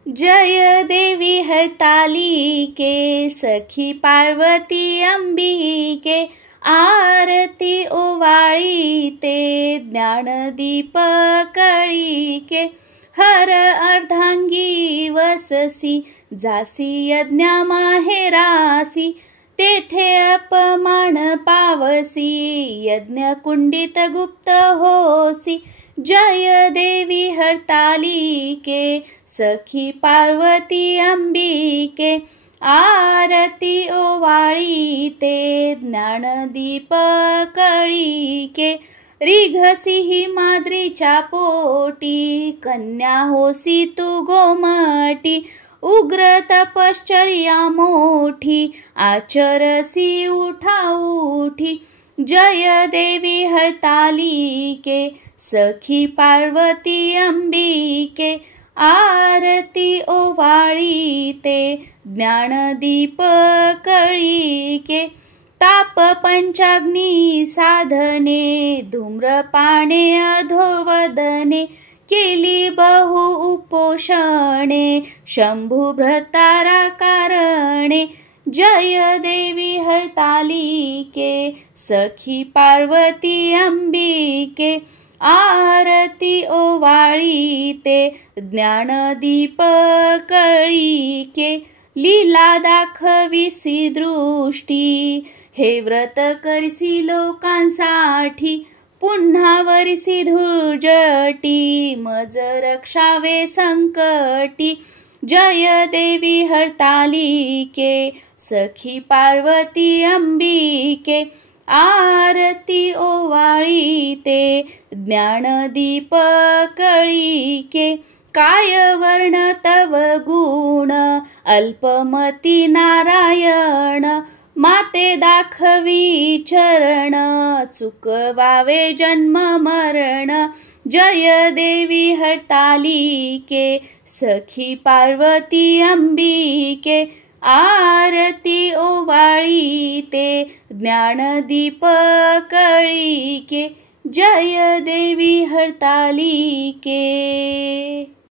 जय देवी हरतालिके, सखी पार्वती अंबिके, आरती ओवाळीते ज्ञानदीप कळीके। हर अर्धांगी वससी, जासी यज्ञा माहेरासी, तेथे अपमान पावसी, यज्ञ कुंडित गुप्त होसी। जय देवी हरतालिके, सखी पार्वती अंबिके, आरती ओवाळीते ज्ञानदीप कळीके। रिघसी माद्रीच्या पोटी, कन्या होसी तू गोमटी, उग्र तपश्चर्या मोठी, आचरसी उठाउठी। जय देवी हरतालिके, सखी पार्वती अंबिके, आरती ओवाळीते ज्ञानदीप कळीके। ताप पंचाग्नी साधने, धूम्रपाने अधोवदने, केली बहु उपोषणे, शंभू भ्रतारा कारणे। जय देवी हरतालिके, सखी पार्वती अंबिके, आरती ओवाळीते ज्ञानदीप कळीके। लीला दाखविसी दृष्टी, हे व्रत करसी लोकांसाठी, पुन्हा वरिसी धुर्जटी, मज रक्षावे संकटी। जय देवी हरतालिके, सखी पार्वती अंबिके, आरती ओवाळीते ज्ञानदीप कळीके। काय वर्ण तव गुण, अल्पमती नारायण, माते दाखवी चरण, चुकवावे जन्म मरण। जय देवी हरतालिके, सखी पार्वती अंबिके, आरती ओवाळीते ज्ञानदीप कळीके। जय देवी हरतालिके।